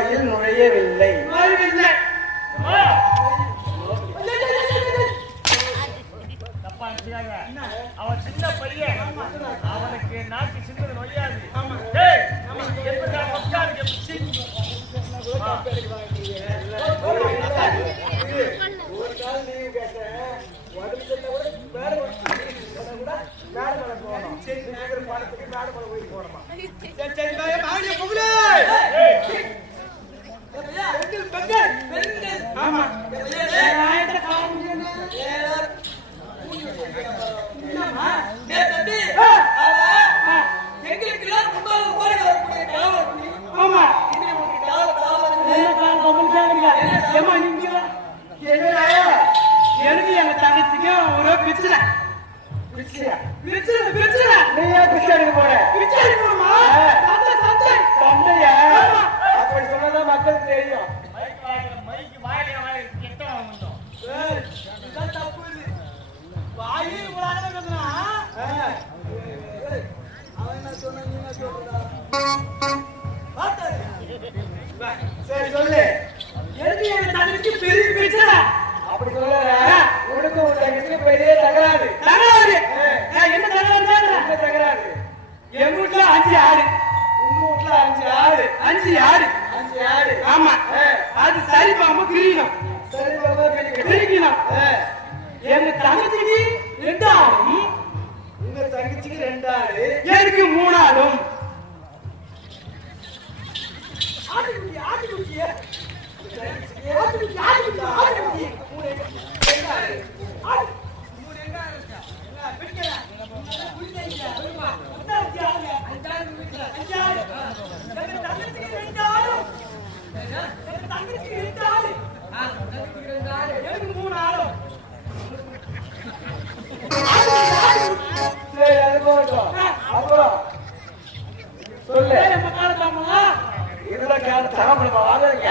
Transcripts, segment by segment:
வாயில் நுழையவில்லை. அவன் சின்ன பையன். அவனுக்கு நாக்கு சின்னது நொய்யாது. சரி. படத்துக்கு மேல போய் போனோமா சரி சரி பையன் மாடிய பொங்கலே ஆமா ஆமா என்னடா எனக்கு எங்க தங்கச்சிக்கும் ஒரு பிரச்சனை பிச்சியா பிரச்சனை பிரச்சனை நீ ஏன் பிச்சை எடுக்க போற பிச்சை எடுக்கணுமா? சண்டை, சண்டை. சண்டையா. அப்படி சொன்னதான் மக்களுக்கு தெரியும் சரி சொல்லு. எங்க தங்கச்சிக்கு பெரிய பிரச்சனை. அப்படி சொல்லல. உனக்கு உன் தங்கச்சிக்கு பெரிய தகராறு. தகராறு. என்ன தகராறு தகராறு? எங்க வீட்டுல அஞ்சு ஆடு. உங்க வீட்டுல அஞ்சு ஆடு. அஞ்சு ஆடு. அஞ்சு ஆடு. ஆமா. அது சரி பாம்பு கிரியணும் சரி. கிரிக்கணும். ஆ. எங்க தங்கச்சிக்கு தங்கச்சிக்கு ரெண்டு எனக்கு தாமதமா வாங்குறீங்க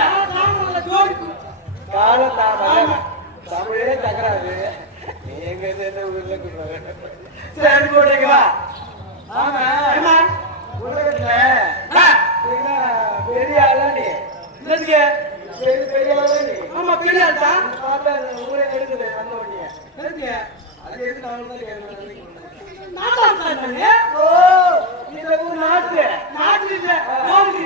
கால தாமதம் தமிழே தகராறு. நீங்க இது என்ன ஊர்ல சரி போட்டீங்க வா. ஆமா உலகத்துல பெரிய ஆளா நீ? பெரிய பெரிய ஆளா நீ? ஆமா பெரிய ஆள் தான். ஊரே வந்த உடனே அது எதுக்கு நான் தான் கேட்கறேன்? ஓ இந்த ஊர் நாட்டு. ஊர் நாட்டுல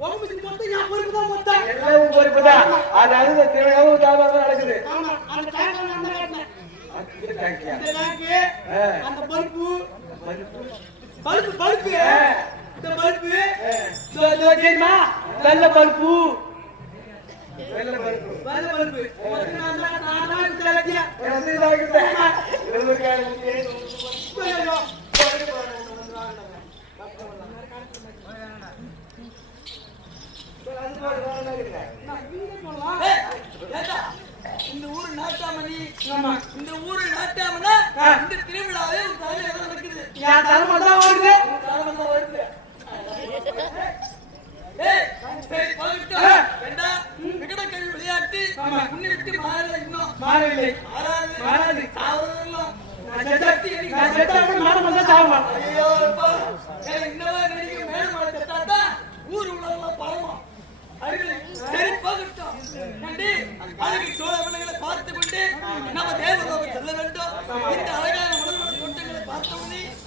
போறாங்க. அது என்ன இதுதான் போறேன். எல்லாம் உன் பொறுப்புதான். அது அழுத திருவிழாவும் தாமதமா நடக்குது. அது தேங்க்யா. ஆ. அந்த பல்பு பருப்பு. பல்பு பல்பு ஆ. இந்த பல்பு ஆ. இதோ, தெரியுமா வெள்ளை பல்பு வெள்ளை பருப்பு. நல்லா பல்பு உனக்கு நான் நான் தான் தெரியா எனக்கு இதாக இருக்குது. இருபதுக்கான முக்கிய. ஐயோ இந்த ஊரு நாட்டாமணி ஆமா. இந்த ஊரு நாட்டாமனா ஆ. இந்த திருவிழாவே உன் தலையில எல்லாம் நடக்குது என் தலைமை தான் உன் தலைமை தான் வருது. விளையாட்டு விட்டு மாறல இன்னும். மாறவில்லை. மாறாது. ஊர் பரவும். சரி, போகட்டும். நன்றி. அழகு சோழ பார்த்துக் கொண்டு நம்ம தேவலோகம் செல்ல வேண்டும். இந்த